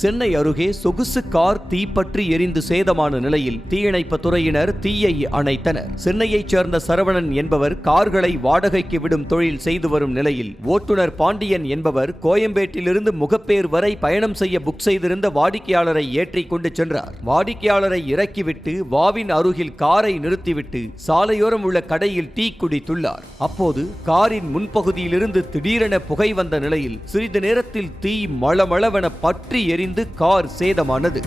சென்னை அருகே சொகுசு கார் தீப்பற்றி எரிந்து சேதமான நிலையில் தீயணைப்பு துறையினர் தீயை அணைத்தனர். சென்னையைச் சேர்ந்த சரவணன் என்பவர் கார்களை வாடகைக்கு விடும் தொழில் செய்து வரும் நிலையில் ஓட்டுநர் பாண்டியன் என்பவர் கோயம்பேட்டிலிருந்து முகப்பேர் வரை பயணம் செய்ய புக் செய்திருந்த வாடிக்கையாளரை ஏற்றிக் கொண்டு சென்றார். வாடிக்கையாளரை இறக்கிவிட்டு வாவின் அருகில் காரை நிறுத்திவிட்டு சாலையோரம் உள்ள கடையில் டீ குடித்துள்ளார். அப்போது காரின் முன்பகுதியிலிருந்து திடீரென புகை வந்த நிலையில் சிறிது நேரத்தில் தீ மளமளவென பற்றி எரிந்து கார் சேதமானது.